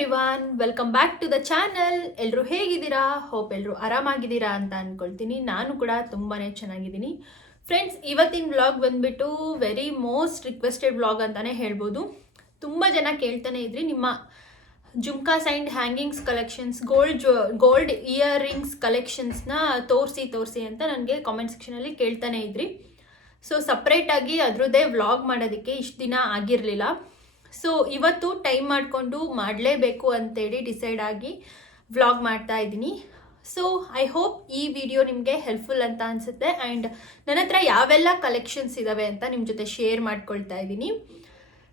Everyone welcome back to the channel ಎಲ್ಲರೂ ಹೇಗಿದ್ದೀರಾ? Hope ಎಲ್ಲರೂ ಆರಾಮಾಗಿದ್ದೀರಾ ಅಂತ ಅಂದ್ಕೊಳ್ತೀನಿ ನಾನು ಕೂಡ ತುಂಬಾ ಚೆನ್ನಾಗಿದ್ದೀನಿ. ಫ್ರೆಂಡ್ಸ್ ಇವತ್ತಿನ ವ್ಲಾಗ್ ಬಂದ್ಬಿಟ್ಟು ವೆರಿ ಮೋಸ್ಟ್ ರಿಕ್ವೆಸ್ಟೆಡ್ ವ್ಲಾಗ್ ಅಂತಲೇ ಹೇಳ್ಬೋದು. ತುಂಬ ಜನ ಕೇಳ್ತಾನೆ ಇದ್ರಿ. ನಿಮ್ಮ jhumkas and hangings collections gold Joe gold earrings ಕಲೆಕ್ಷನ್ಸ್ನ ತೋರಿಸಿ ತೋರಿಸಿ ಅಂತ ನನಗೆ ಕಾಮೆಂಟ್ ಸೆಕ್ಷನಲ್ಲಿ ಕೇಳ್ತಾನೆ ಇದ್ರಿ. ಸೊ ಸಪ್ರೇಟಾಗಿ ಅದರದ್ದೇ ವ್ಲಾಗ್ ಮಾಡೋದಕ್ಕೆ ಇಷ್ಟು ದಿನ ಆಗಿರಲಿಲ್ಲ. ಸೊ ಇವತ್ತು ಟೈಮ್ ಮಾಡಿಕೊಂಡು ಮಾಡಲೇಬೇಕು ಅಂತೇಳಿ ಡಿಸೈಡ್ ಆಗಿ ವ್ಲಾಗ್ ಮಾಡ್ತಾ ಇದ್ದೀನಿ. ಸೊ ಐ ಹೋಪ್ ಈ ವಿಡಿಯೋ ನಿಮಗೆ ಹೆಲ್ಪ್ಫುಲ್ ಅಂತ ಅನಿಸುತ್ತೆ ಆ್ಯಂಡ್ ನನ್ನ ಹತ್ರ ಯಾವೆಲ್ಲ ಕಲೆಕ್ಷನ್ಸ್ ಇದ್ದಾವೆ ಅಂತ ನಿಮ್ಮ ಜೊತೆ ಶೇರ್ ಮಾಡ್ಕೊಳ್ತಾ ಇದ್ದೀನಿ.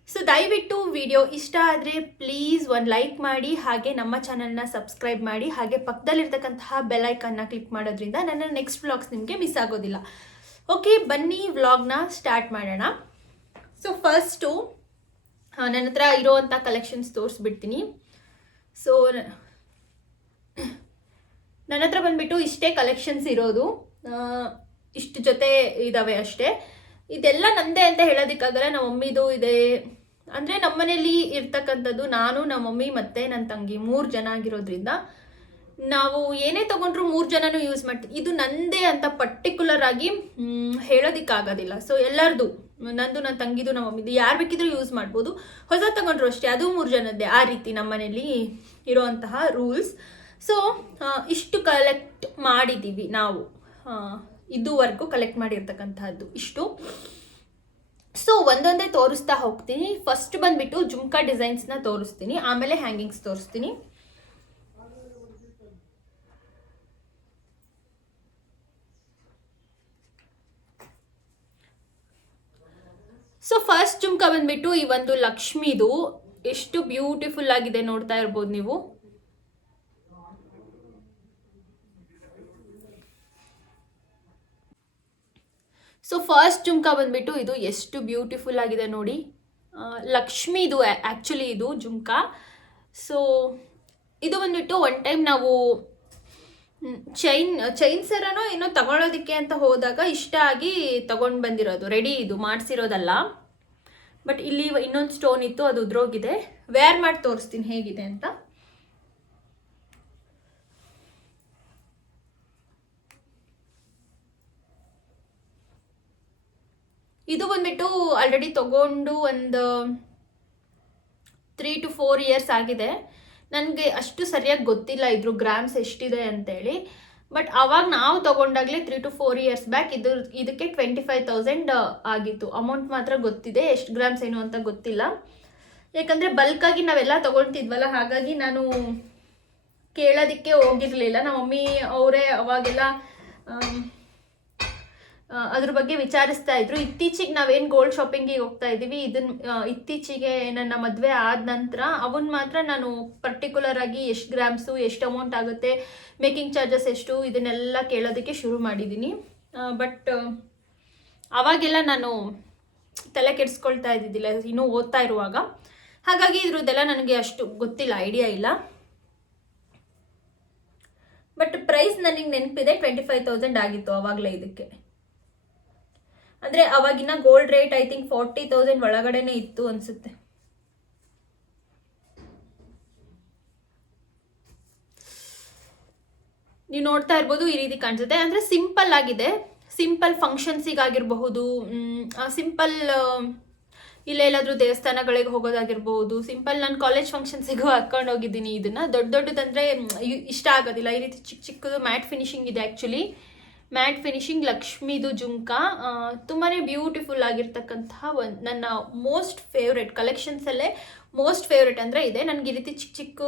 ಸೊ ದಯವಿಟ್ಟು ವಿಡಿಯೋ ಇಷ್ಟ ಆದರೆ ಪ್ಲೀಸ್ ಒಂದು ಲೈಕ್ ಮಾಡಿ, ಹಾಗೆ ನಮ್ಮ ಚಾನಲ್ನ ಸಬ್ಸ್ಕ್ರೈಬ್ ಮಾಡಿ, ಹಾಗೆ ಪಕ್ಕದಲ್ಲಿರ್ತಕ್ಕಂತಹ ಬೆಲ್ಲೈಕನ್ನ ಕ್ಲಿಕ್ ಮಾಡೋದ್ರಿಂದ ನನ್ನ ನೆಕ್ಸ್ಟ್ ವ್ಲಾಗ್ಸ್ ನಿಮಗೆ ಮಿಸ್ ಆಗೋದಿಲ್ಲ. ಓಕೆ ಬನ್ನಿ ವ್ಲಾಗ್ನ ಸ್ಟಾರ್ಟ್ ಮಾಡೋಣ. ಸೊ ಫಸ್ಟು ನನ್ನ ಹತ್ರ ಇರೋವಂಥ ಕಲೆಕ್ಷನ್ಸ್ ತೋರಿಸ್ಬಿಡ್ತೀನಿ. ಸೊ ನನ್ನ ಹತ್ರ ಬಂದ್ಬಿಟ್ಟು ಇಷ್ಟೇ ಕಲೆಕ್ಷನ್ಸ್ ಇರೋದು. ಇಷ್ಟು ಜೊತೆ ಇದ್ದಾವೆ ಅಷ್ಟೇ. ಇದೆಲ್ಲ ನಮ್ಮದೇ ಅಂತ ಹೇಳೋದಕ್ಕಾಗಲ್ಲ, ನಮ್ಮ ಮಮ್ಮಿದು ಇದೆ. ಅಂದರೆ ನಮ್ಮನೇಲಿ ಇರ್ತಕ್ಕಂಥದ್ದು ನಾನು, ನಮ್ಮ ಮಮ್ಮಿ ಮತ್ತು ನನ್ನ ತಂಗಿ ಮೂರು ಜನ ಆಗಿರೋದ್ರಿಂದ ನಾವು ಏನೇ ತಗೊಂಡ್ರು ಮೂರು ಜನನೂ ಯೂಸ್ ಮಾಡ್ತೀವಿ. ಇದು ನಂದೇ ಅಂತ ಪರ್ಟಿಕ್ಯುಲರ್ ಆಗಿ ಹೇಳೋದಿಕ್ಕಾಗೋದಿಲ್ಲ. ಸೊ ಎಲ್ಲರದು. ನಂದು, ನನ್ನ ತಂಗಿದು, ನಮ್ಮ ಮಮ್ಮಿದು, ಯಾರು ಬೇಕಿದ್ರೂ ಯೂಸ್ ಮಾಡ್ಬೋದು. ಹೊಸ ತಗೊಂಡ್ರು ಅಷ್ಟೇ, ಅದು ಮೂರು ಜನದ್ದೇ, ಆ ರೀತಿ ನಮ್ಮನೇಲಿ ಇರುವಂತಹ ರೂಲ್ಸ್ ಸೊ ಇಷ್ಟು ಕಲೆಕ್ಟ್ ಮಾಡಿದ್ದೀವಿ ನಾವು. ಇದುವರೆಗೂ ಕಲೆಕ್ಟ್ ಮಾಡಿರ್ತಕ್ಕಂಥದ್ದು ಇಷ್ಟು. ಸೊ ಒಂದೊಂದೇ ತೋರಿಸ್ತಾ ಹೋಗ್ತೀನಿ. ಫಸ್ಟ್ ಬಂದ್ಬಿಟ್ಟು ಜುಮ್ಕಾ ಡಿಸೈನ್ಸ್ನ ತೋರಿಸ್ತೀನಿ. ಆಮೇಲೆ ಹ್ಯಾಂಗಿಂಗ್ಸ್ ತೋರಿಸ್ತೀನಿ. ಸೊ ಫಸ್ಟ್ ಜುಮ್ಕ ಬಂದ್ಬಿಟ್ಟು ಈ ಒಂದು ಲಕ್ಷ್ಮಿದು ಎಷ್ಟು ಬ್ಯೂಟಿಫುಲ್ ಆಗಿದೆ ನೋಡ್ತಾ ಇರ್ಬೋದು ನೀವು. ಸೊ ಫಸ್ಟ್ ಜುಮ್ಕ ಬಂದ್ಬಿಟ್ಟು ಇದು ಎಷ್ಟು ಬ್ಯೂಟಿಫುಲ್ ಆಗಿದೆ ನೋಡಿ. ಲಕ್ಷ್ಮಿದು ಆ್ಯಕ್ಚುಲಿ ಇದು ಜುಮ್ಕ. ಸೊ ಇದು ಬಂದ್ಬಿಟ್ಟು ಒನ್ ಟೈಮ್ ನಾವು ಚೈನ್ ಚೈನ್ ಸರನೋ ಏನೋ ತಗೊಳ್ಳೋದಕ್ಕೆ ಅಂತ ಹೋದಾಗ ಇಷ್ಟ ಆಗಿ ತಗೊಂಡು ಬಂದಿರೋದು. ರೆಡಿ ಇದು ಮಾಡಿಸಿರೋದಲ್ಲ. ಬಟ್ ಇಲ್ಲಿ ಇನ್ನೊಂದು ಸ್ಟೋನ್ ಇತ್ತು, ಅದು ಉದ್ರೋಗಿದೆ. ವೇರ್ ಮಾಡಿ ತೋರಿಸ್ತೀನಿ ಹೇಗಿದೆ ಅಂತ. ಇದು ಬಂದ್ಬಿಟ್ಟು ಆಲ್ರೆಡಿ ತಗೊಂಡು ಒಂದು ತ್ರೀ ಟು ಫೋರ್ ಇಯರ್ಸ್ ಆಗಿದೆ. ನನಗೆ ಅಷ್ಟು ಸರಿಯಾಗಿ ಗೊತ್ತಿಲ್ಲ ಇದ್ರ ಗ್ರಾಮ್ಸ್ ಎಷ್ಟಿದೆ ಅಂತೇಳಿ. ಬಟ್ ಅವಾಗ ನಾವು ತಗೊಂಡಾಗಲೇ three to four years back ಇದು, ಇದಕ್ಕೆ ಟ್ವೆಂಟಿ ಫೈವ್ ತೌಸಂಡ್ ಆಗಿತ್ತು. ಅಮೌಂಟ್ ಮಾತ್ರ ಗೊತ್ತಿದೆ, ಎಷ್ಟು ಗ್ರಾಮ್ಸ್ ಏನು ಅಂತ ಗೊತ್ತಿಲ್ಲ. ಯಾಕಂದರೆ ಬಲ್ಕಾಗಿ ನಾವೆಲ್ಲ ತಗೊಳ್ತಿದ್ವಲ್ಲ ಹಾಗಾಗಿ ನಾನು ಕೇಳೋದಕ್ಕೆ ಹೋಗಿರಲಿಲ್ಲ. ನಮ್ಮ ಮಮ್ಮಿ ಅವರೇ ಅವಾಗೆಲ್ಲ ಅದ್ರ ಬಗ್ಗೆ ವಿಚಾರಿಸ್ತಾ ಇದ್ರು. ಇತ್ತೀಚೆಗೆ ನಾವೇನು ಗೋಲ್ಡ್ ಶಾಪಿಂಗಿಗೆ ಹೋಗ್ತಾ ಇದ್ದೀವಿ ಇದನ್ನ ಇತ್ತೀಚೆಗೆ ನನ್ನ ಮದುವೆ ಆದ ನಂತರ ಅವನ್ ಮಾತ್ರ ನಾನು ಪರ್ಟಿಕ್ಯುಲರ್ ಆಗಿ ಎಷ್ಟು ಗ್ರಾಮ್ಸು ಎಷ್ಟು ಅಮೌಂಟ್ ಆಗುತ್ತೆ ಮೇಕಿಂಗ್ ಚಾರ್ಜಸ್ ಎಷ್ಟು, ಇದನ್ನೆಲ್ಲ ಕೇಳೋದಕ್ಕೆ ಶುರು ಮಾಡಿದ್ದೀನಿ ಬಟ್ ಅವಾಗೆಲ್ಲ ನಾನು ತಲೆ ಕೆಡಿಸ್ಕೊಳ್ತಾ ಇದ್ದಿದ್ದಿಲ್ಲ, ಇನ್ನೂ ಓದ್ತಾ ಇರುವಾಗ. ಹಾಗಾಗಿ ಇದ್ರದ್ದೆಲ್ಲ ನನಗೆ ಅಷ್ಟು ಗೊತ್ತಿಲ್ಲ ಐಡಿಯಾ ಇಲ್ಲ. ಬಟ್ ಪ್ರೈಸ್ ನನಗೆ ನೆನಪಿದೆ ಟ್ವೆಂಟಿ ಫೈವ್ ತೌಸಂಡ್ ಆಗಿತ್ತು ಅವಾಗಲೇ ಇದಕ್ಕೆ. ಅಂದ್ರೆ ಅವಾಗಿನ gold rate I think forty thousand ಒಳಗಡೆನೆ ಇತ್ತು ಅನ್ಸುತ್ತೆ. ನೀವು ನೋಡ್ತಾ ಇರ್ಬೋದು ಈ ರೀತಿ ಕಾಣಿಸುತ್ತೆ. ಅಂದ್ರೆ ಸಿಂಪಲ್ ಆಗಿದೆ. ಸಿಂಪಲ್ ಫಂಕ್ಷನ್ಸಿಗಾಗಿರಬಹುದು ಸಿಂಪಲ್ ಇಲ್ಲ ಎಲ್ಲಾದ್ರೂ ದೇವಸ್ಥಾನಗಳಿಗೆ ಹೋಗೋದಾಗಿರ್ಬೋದು ಸಿಂಪಲ್ ನಾನು ಕಾಲೇಜ್ ಫಂಕ್ಷನ್ಸಿಗೂ ಹಾಕೊಂಡು ಹೋಗಿದ್ದೀನಿ. ಇದನ್ನ ದೊಡ್ಡ ದೊಡ್ಡದಂದ್ರೆ ಇಷ್ಟ ಆಗೋದಿಲ್ಲ. ಈ ರೀತಿ ಚಿಕ್ಕ ಚಿಕ್ಕದು ಮ್ಯಾಟ್ ಫಿನಿಶಿಂಗ್ ಇದೆ ಆ್ಯಕ್ಚುಲಿ ಮ್ಯಾಟ್ ಫಿನಿಶಿಂಗ್ ಲಕ್ಷ್ಮಿದು ಜುಮ್ಕಾ ತುಂಬಾ ಬ್ಯೂಟಿಫುಲ್ ಆಗಿರ್ತಕ್ಕಂತಹ ಒಂದು ನನ್ನ ಮೋಸ್ಟ್ ಫೇವ್ರೆಟ್ ಕಲೆಕ್ಷನ್ಸಲ್ಲೇ ಮೋಸ್ಟ್ ಫೇವ್ರೆಟ್ ಅಂದರೆ ಇದೆ. ನನಗೆ ಈ ರೀತಿ ಚಿಕ್ಕ ಚಿಕ್ಕ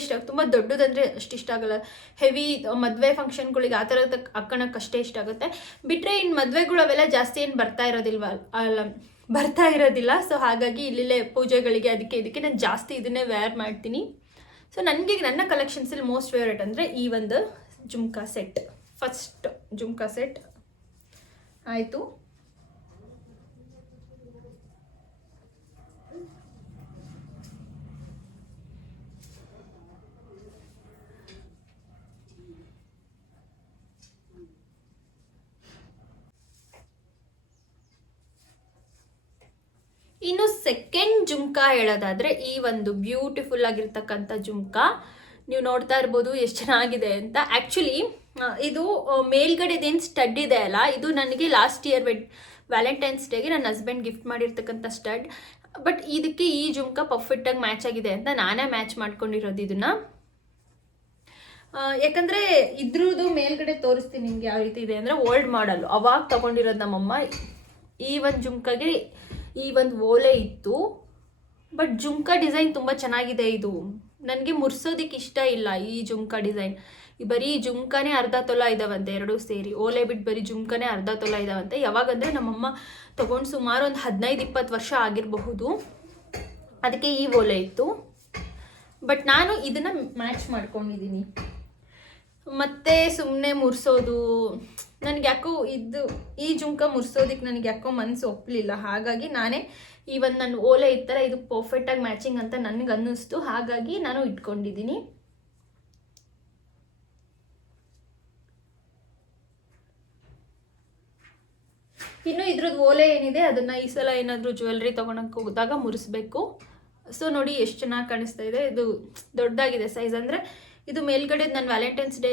ಇಷ್ಟ. ತುಂಬ ದೊಡ್ಡದಂದರೆ ಅಷ್ಟು ಇಷ್ಟ ಆಗಲ್ಲ. ಹೆವಿ ಮದುವೆ ಫಂಕ್ಷನ್ಗಳಿಗೆ ಆ ಥರದ ಹಾಕೋಣಕ್ಕೆ ಅಷ್ಟೇ ಇಷ್ಟ ಆಗುತ್ತೆ. ಬಿಟ್ಟರೆ ಇನ್ನು ಮದುವೆಗಳು ಅವೆಲ್ಲ ಜಾಸ್ತಿ ಏನು ಬರ್ತಾ ಇರೋದಿಲ್ವ? ಅಲ್ಲ, ಬರ್ತಾ ಇರೋದಿಲ್ಲ. ಸೊ ಹಾಗಾಗಿ ಇಲ್ಲಿಲ್ಲೇ ಪೂಜೆಗಳಿಗೆ ಅದಕ್ಕೆ ಇದಕ್ಕೆ ನಾನು ಜಾಸ್ತಿ ಇದನ್ನೇ ವೇರ್ ಮಾಡ್ತೀನಿ. ಸೊ ನನಗೆ, ನನ್ನ ಕಲೆಕ್ಷನ್ಸಲ್ಲಿ ಮೋಸ್ಟ್ ಫೇವ್ರೇಟ್ ಅಂದರೆ ಈ ಒಂದು jhumka set first jhumka set. ಆಯಿತು. ಇನ್ನು ಸೆಕೆಂಡ್ ಜುಮ್ಕಾ ಹೇಳೋದಾದ್ರೆ ಈ ಒಂದು ಬ್ಯೂಟಿಫುಲ್ ಆಗಿರ್ತಕ್ಕಂಥ ಜುಮ್ಕಾ. ನೀವು ನೋಡ್ತಾ ಇರ್ಬೋದು ಎಷ್ಟು ಚೆನ್ನಾಗಿದೆ ಅಂತ. ಆ್ಯಕ್ಚುಲಿ ಇದು ಮೇಲ್ಗಡೆ ಮೇಲ್ಗಡೆದೇನು ಸ್ಟಡ್ ಇದೆ ಅಲ್ಲ, ಇದು ನನಗೆ ಲಾಸ್ಟ್ ಇಯರ್ ವೆಡ್ ವ್ಯಾಲೆಂಟೈನ್ಸ್ ಡೇಗೆ ನನ್ನ ಹಸ್ಬೆಂಡ್ ಗಿಫ್ಟ್ ಮಾಡಿರ್ತಕ್ಕಂಥ ಸ್ಟಡ್ ಬಟ್ ಇದಕ್ಕೆ ಈ ಜುಮ್ಕ ಪರ್ಫೆಕ್ಟಾಗಿ ಮ್ಯಾಚ್ ಆಗಿದೆ ಅಂತ ನಾನೇ ಮ್ಯಾಚ್ ಮಾಡ್ಕೊಂಡಿರೋದು ಇದನ್ನ. ಯಾಕಂದರೆ ಯಾಕಂದ್ರೆ ಇದ್ರದ್ದು ಮೇಲ್ಗಡೆ ತೋರಿಸ್ತೀನಿ ನಿಮಗೆ ಯಾವ ರೀತಿ ಇದೆ ಅಂದ್ರೆ ಓಲ್ಡ್ ಮಾಡಲ್ ಅವಾಗ ತಗೊಂಡಿರೋದು ನಮ್ಮಮ್ಮ ಈ ಒಂದು ಜುಮ್ಕಾಗೆ ಈ ಒಂದು ಓಲೆ ಇತ್ತು. ಬಟ್ ಜುಮ್ಕ ಡಿಸೈನ್ ತುಂಬ ಚೆನ್ನಾಗಿದೆ ಇದು. ನನಗೆ ಮುರ್ಸೋದಕ್ಕೆ ಇಷ್ಟ ಇಲ್ಲ ಈ ಜುಮ್ಕ ಡಿಸೈನ್ ಈ ಬರೀ ಜುಮ್ಕಾನೇ ಅರ್ಧ ತೊಲ ಇದಾವಂತೆ ಎರಡೂ ಸೇರಿ. ಓಲೆ ಬಿಟ್ಟು ಬರೀ ಜುಮ್ಕಾನೇ ಅರ್ಧ ತೊಲ ಇದಾವಂತೆ. ಯಾವಾಗಂದ್ರೆ ನಮ್ಮಮ್ಮ ತಗೊಂಡು ಸುಮಾರು ಒಂದು ಹದಿನೈದು, ಇಪ್ಪತ್ತು ವರ್ಷ ಆಗಿರಬಹುದು. ಅದಕ್ಕೆ ಈ ಓಲೆ ಇತ್ತು. ಬಟ್ ನಾನು ಇದನ್ನ ಮ್ಯಾಚ್ ಮಾಡ್ಕೊಂಡಿದ್ದೀನಿ ಮತ್ತೆ ಸುಮ್ಮನೆ ಮುರ್ಸೋದು. ನನಗೆ ಯಾಕೋ ಇದು, ಈ ಜುಮ್ಕ ಮುರ್ಸೋದಕ್ಕೆ ನನಗೆ ಯಾಕೋ ಮನಸ್ಸು ಒಪ್ಪಲಿಲ್ಲ ಹಾಗಾಗಿ ನಾನೇ ಈ ಒಂದು ನನ್ನ ಓಲೆ ಇತ್ತರ ಇದು ಪರ್ಫೆಕ್ಟಾಗಿ ಮ್ಯಾಚಿಂಗ್ ಅಂತ ನನಗೆ ಅನ್ನಿಸ್ತು ಹಾಗಾಗಿ ನಾನು ಇಟ್ಕೊಂಡಿದ್ದೀನಿ ಇನ್ನು ಇದ್ರದ್ದು ಓಲೆ ಏನಿದೆ, ಅದನ್ನ ಈ ಸಲ ಏನಾದರೂ ಜ್ಯುವೆಲ್ರಿ ತೊಗೊಳಕ್ಕೆ ಹೋದಾಗ ಮುರಿಸ್ಬೇಕು. ಸೊ ನೋಡಿ ಎಷ್ಟು ಚೆನ್ನಾಗಿ ಕಾಣಿಸ್ತಾ ಇದೆ. ಇದು ದೊಡ್ಡದಾಗಿದೆ ಸೈಜ್ ಅಂದರೆ, ಇದು ಮೇಲ್ಗಡೆ ನನ್ನ ವ್ಯಾಲೆಂಟೈನ್ಸ್ ಡೇ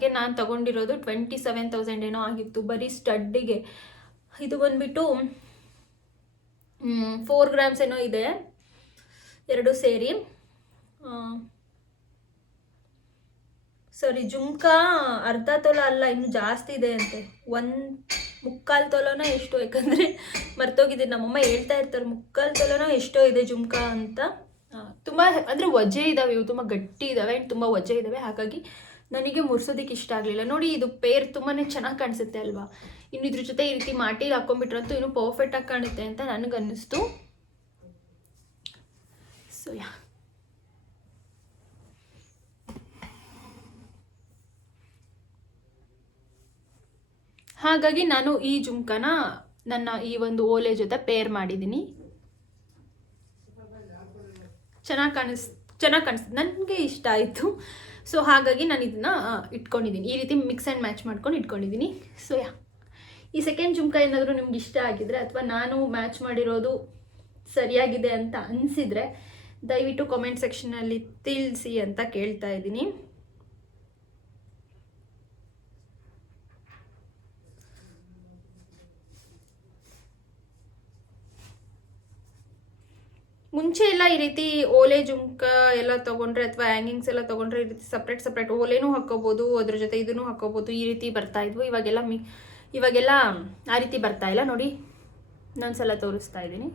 ಗೆ ನಾನು ತಗೊಂಡಿರೋದು ಟ್ವೆಂಟಿ ಸೆವೆನ್ ತೌಸಂಡ್ ಏನೋ ಆಗಿತ್ತು, ಬರೀ ಸ್ಟಡ್ಡಿಗೆ ಇದು ಬಂದ್ಬಿಟ್ಟು ಫೋರ್ ಗ್ರಾಮ್ಸ್ ಏನೋ ಇದೆ, ಎರಡು ಸೇರಿ. ಸಾರಿ, ಜುಮ್ಕಾ ಅರ್ಧ ತೊಲ ಅಲ್ಲ, ಇನ್ನು ಜಾಸ್ತಿ ಇದೆ ಅಂತೆ. ಒಂದು ಮುಕ್ಕಾಲು ತೊಲೋನ ಎಷ್ಟೋ, ಯಾಕಂದರೆ ಮರ್ತೋಗಿದ್ದೀನಿ ನಮ್ಮಮ್ಮ ಹೇಳ್ತಾ ಇರ್ತಾರೆ, ಮುಕ್ಕಾಲು ತೊಲನೋ ಎಷ್ಟೋ ಇದೆ ಜುಮ್ಕಾ ಅಂತ. ತುಂಬಾ, ಅಂದರೆ ವಜೆ ಇದ್ದಾವೆ ಇವು ತುಂಬ ಗಟ್ಟಿ ಇದ್ದಾವೆ ಆ್ಯಂಡ್ ತುಂಬ ವಜೆ ಇದ್ದಾವೆ ಹಾಗಾಗಿ ನನಗೆ ಮುರ್ಸೋದಕ್ಕೆ ಇಷ್ಟ ಆಗಲಿಲ್ಲ. ನೋಡಿ, ಇದು ಪೇರ್ ತುಂಬಾ ಚೆನ್ನಾಗಿ ಕಾಣಿಸುತ್ತೆ ಅಲ್ವಾ? ಇನ್ನು ಇದ್ರ ಜೊತೆ ಈ ರೀತಿ ಮಾಟೀಲಿ ಹಾಕೊಂಡ್ಬಿಟ್ರಂತೂ ಇನ್ನೂ ಪರ್ಫೆಕ್ಟಾಗಿ ಕಾಣುತ್ತೆ ಅಂತ ನನಗನ್ನಿಸ್ತು. ಸೊ ಯಾ ಹಾಗಾಗಿ ನಾನು ಈ ಜುಮ್ಕನ ನನ್ನ ಈ ಒಂದು ಓಲೆ ಜೊತೆ ಪೇರ್ ಮಾಡಿದ್ದೀನಿ. ಚೆನ್ನಾಗಿ ಕಾಣಿಸ್, ಚೆನ್ನಾಗಿ ಕಾಣಿಸ್ತು, ನನಗೆ ಇಷ್ಟ ಆಯಿತು. ಸೊ ಹಾಗಾಗಿ ನಾನು ಇದನ್ನ ಇಟ್ಕೊಂಡಿದ್ದೀನಿ ಈ ರೀತಿ ಮಿಕ್ಸ್ ಆ್ಯಂಡ್ ಮ್ಯಾಚ್ ಮಾಡ್ಕೊಂಡು ಇಟ್ಕೊಂಡಿದ್ದೀನಿ ಸೊ ಯಾ ಈ ಸೆಕೆಂಡ್ ಜುಮ್ಕ ಏನಾದರೂ ನಿಮ್ಗೆ ಇಷ್ಟ ಆಗಿದ್ರೆ ಅಥವಾ ನಾನು ಮ್ಯಾಚ್ ಮಾಡಿರೋದು ಸರಿಯಾಗಿದೆ ಅಂತ ಅನಿಸಿದರೆ ದಯವಿಟ್ಟು ಕಾಮೆಂಟ್ ಸೆಕ್ಷನಲ್ಲಿ ತಿಳಿಸಿ ಅಂತ ಕೇಳ್ತಾ ಇದ್ದೀನಿ ಮುಂಚೆ ಎಲ್ಲ ಈ ರೀತಿ ಓಲೆ ಜುಮ್ಕ ಎಲ್ಲ ತಗೊಂಡ್ರೆ ಅಥವಾ ಹ್ಯಾಂಗಿಂಗ್ಸ್ ಎಲ್ಲ ತಗೊಂಡ್ರೆ ಈ ರೀತಿ ಸಪ್ರೇಟ್ ಸಪ್ರೇಟ್ ಓಲೆನೂ ಹಾಕೋಬೋದು ಅದ್ರ ಜೊತೆ ಇದನ್ನು ಹಾಕೋಬೋದು ಈ ರೀತಿ ಬರ್ತಾ ಇದ್ವು. ಇವಾಗೆಲ್ಲ ಮಿ, ಇವಾಗೆಲ್ಲ ಆ ರೀತಿ ಬರ್ತಾ ಇಲ್ಲ. ನೋಡಿ, ಇನ್ನೊಂದ್ಸಲ ತೋರಿಸ್ತಾ ಇದ್ದೀನಿ.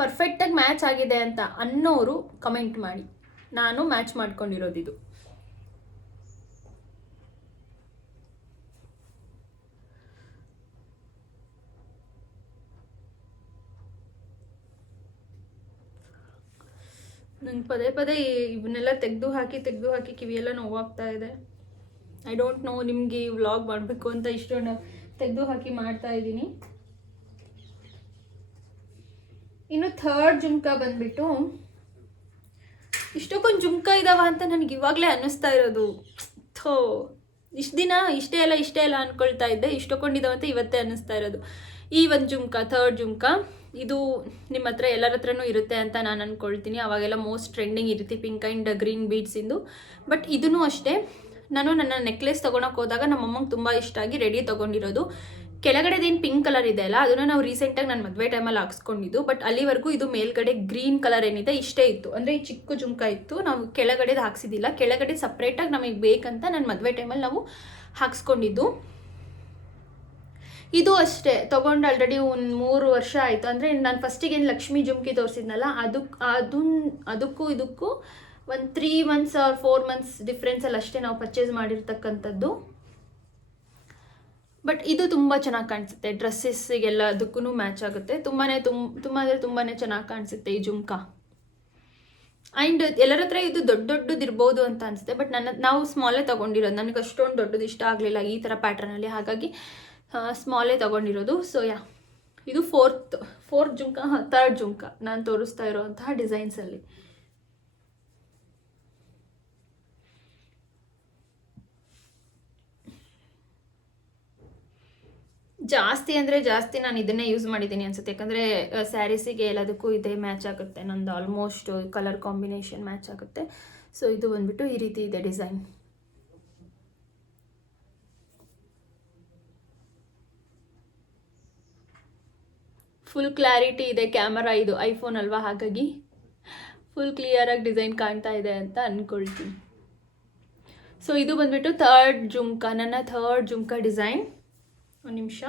ಪರ್ಫೆಕ್ಟಾಗಿ ಮ್ಯಾಚ್ ಆಗಿದೆ ಅಂತ ಅನ್ನೋರು ಕಮೆಂಟ್ ಮಾಡಿ. ನಾನು ಮ್ಯಾಚ್ ಮಾಡ್ಕೊಂಡಿರೋದಿದು. ನಂಗೆ ಪದೇ ಪದೇ ಇವನ್ನೆಲ್ಲ ತೆಗೆದು ಹಾಕಿ ತೆಗೆದು ಹಾಕಿ ಕಿವಿಯೆಲ್ಲ ನೋವಾಗ್ತಾ ಇದೆ. ಐ ಡೋಂಟ್ ನೋ ನಿಮಗೆ ವ್ಲಾಗ್ ಮಾಡಬೇಕು ಅಂತ ಇಷ್ಟೊಂದು ತೆಗೆದು ಹಾಕಿ ಮಾಡ್ತಾ ಇದ್ದೀನಿ. ಇನ್ನು ಥರ್ಡ್ ಜುಮ್ಕ ಬಂದ್ಬಿಟ್ಟು, ಇಷ್ಟಕ್ಕೊಂದು ಜುಮ್ಕ ಇದಾವ ಅಂತ ನನಗೆ ಇವಾಗಲೇ ಅನ್ನಿಸ್ತಾ ಇರೋದು. ಥೋ, ಇಷ್ಟು ದಿನ ಇಷ್ಟೇ ಅಲ್ಲ ಇಷ್ಟೇ ಅಲ್ಲ ಅಂದ್ಕೊಳ್ತಾ ಇದ್ದೆ. ಇಷ್ಟಕ್ಕೊಂಡಿದ್ದಾವ ಅಂತ ಇವತ್ತೇ ಅನ್ನಿಸ್ತಾ ಇರೋದು. ಈ ಒಂದು ಜುಮ್ಕ ಥರ್ಡ್ ಜುಮ್ಕ. ಇದು ನಿಮ್ಮ ಹತ್ರ ಎಲ್ಲರ ಹತ್ರನೂ ಇರುತ್ತೆ ಅಂತ ನಾನು ಅನ್ಕೊಳ್ತೀನಿ. ಅವಾಗೆಲ್ಲ ಮೋಸ್ಟ್ ಟ್ರೆಂಡಿಂಗ್ ಇರುತ್ತೆ ಪಿಂಕ್ ಆ್ಯಂಡ್ ಗ್ರೀನ್ ಬೀಡ್ಸಿಂದು ಬಟ್ ಇದೂ ಅಷ್ಟೇ, ನಾನು ನನ್ನ ನೆಕ್ಲೆಸ್ ತೊಗೊಳಕ್ಕೆ ಹೋದಾಗ ನಮ್ಮ ಅಮ್ಮಂಗೆ ತುಂಬ ಇಷ್ಟ ಆಗಿ ರೆಡಿ ತೊಗೊಂಡಿರೋದು. ಕೆಳಗಡೆದೇನು ಪಿಂಕ್ ಕಲರ್ ಇದೆ ಅಲ್ಲ, ಅದನ್ನು ನಾವು ರೀಸೆಂಟಾಗಿ ನಾನು ಮದುವೆ ಟೈಮಲ್ಲಿ ಹಾಕ್ಸ್ಕೊಂಡಿದ್ದು. ಬಟ್ ಅಲ್ಲಿವರೆಗೂ ಇದು ಮೇಲ್ಗಡೆ ಗ್ರೀನ್ ಕಲರ್ ಏನಿದೆ ಇಷ್ಟೇ ಇತ್ತು. ಅಂದರೆ ಈ ಚಿಕ್ಕ ಜುಮ್ಕ ಇತ್ತು, ನಾವು ಕೆಳಗಡೆದು ಹಾಕ್ಸಿದ್ದಿಲ್ಲ. ಕೆಳಗಡೆ ಸಪ್ರೇಟಾಗಿ ನಮಗೆ ಬೇಕಂತ ನಾನು ಮದುವೆ ಟೈಮಲ್ಲಿ ನಾವು ಹಾಕ್ಸ್ಕೊಂಡಿದ್ದು. ಇದು ಅಷ್ಟೇ, ತಗೊಂಡು ಆಲ್ರೆಡಿ ಒಂದು ಮೂರು ವರ್ಷ ಆಯಿತು. ಅಂದರೆ ನಾನು ಫಸ್ಟಿಗೆ ಏನು ಲಕ್ಷ್ಮಿ ಜುಮ್ಕಿ ತೋರಿಸಿದ್ನಲ್ಲ ಅದಕ್ಕೆ ಅದನ್, ಅದಕ್ಕೂ ಇದಕ್ಕೂ ಒಂದು three months or four months ಡಿಫ್ರೆನ್ಸಲ್ಲಿ ಅಷ್ಟೇ ನಾವು ಪರ್ಚೇಸ್ ಮಾಡಿರ್ತಕ್ಕಂಥದ್ದು. ಬಟ್ ಇದು ತುಂಬ ಚೆನ್ನಾಗಿ ಕಾಣಿಸುತ್ತೆ. ಡ್ರೆಸ್ಸಸ್ಸಿಗೆಲ್ಲ ಅದಕ್ಕೂ ಮ್ಯಾಚ್ ಆಗುತ್ತೆ. ತುಂಬಾ ತುಂಬ ತುಂಬ ಅಂದರೆ ತುಂಬಾ ಚೆನ್ನಾಗಿ ಕಾಣಿಸುತ್ತೆ ಈ ಜುಮ್ಕಾ. ಆ್ಯಂಡ್ ಎಲ್ಲರ ಹತ್ರ ಇದು ದೊಡ್ಡ ದೊಡ್ಡದು ಇರ್ಬೋದು ಅಂತ ಅನಿಸುತ್ತೆ. ಬಟ್ ನನ್ನ, ನಾವು ಸ್ಮಾಲೇ ತೊಗೊಂಡಿರೋದು. ನನಗೆ ಅಷ್ಟೊಂದು ದೊಡ್ಡದು ಇಷ್ಟ ಆಗಲಿಲ್ಲ ಈ ಥರ ಪ್ಯಾಟ್ರನಲ್ಲಿ ಹಾಗಾಗಿ ಸ್ಮಾಲೇ ತೊಗೊಂಡಿರೋದು. ಸೊ ಯಾ ಇದು ಫೋರ್ತ್ ಫೋರ್ತ್ ಜುಮ್ಕ, ಹಾಂ ಜುಮ್ಕ ನಾನು ತೋರಿಸ್ತಾ ಇರೋವಂತಹ ಡಿಸೈನ್ಸಲ್ಲಿ ಜಾಸ್ತಿ ಅಂದರೆ ಜಾಸ್ತಿ ನಾನು ಇದನ್ನೇ ಯೂಸ್ ಮಾಡಿದ್ದೀನಿ ಅನ್ಸುತ್ತೆ. ಯಾಕಂದರೆ ಸ್ಯಾರೀಸಿಗೆ ಎಲ್ಲದಕ್ಕೂ ಇದೇ ಮ್ಯಾಚ್ ಆಗುತ್ತೆ. ನಂದು ಆಲ್ಮೋಸ್ಟ್ ಕಲರ್ ಕಾಂಬಿನೇಷನ್ ಮ್ಯಾಚ್ ಆಗುತ್ತೆ. ಸೊ ಇದು ಬಂದ್ಬಿಟ್ಟು ಈ ರೀತಿ ಇದೆ ಡಿಸೈನ್ ಫುಲ್ ಕ್ಲಾರಿಟಿ ಇದೆ ಕ್ಯಾಮರಾ ಇದು ಐಫೋನ್ ಅಲ್ವಾ? ಹಾಗಾಗಿ ಫುಲ್ ಕ್ಲಿಯರಾಗಿ ಡಿಸೈನ್ ಕಾಣ್ತಾ ಇದೆ ಅಂತ ಅಂದ್ಕೊಳ್ತೀನಿ ಸೊ ಇದು ಬಂದ್ಬಿಟ್ಟು ಥರ್ಡ್ ಜುಮ್ಕ, ನನ್ನ ಥರ್ಡ್ ಜುಮ್ಕ ಡಿಸೈನ್ ಒಂದು ನಿಮಿಷ.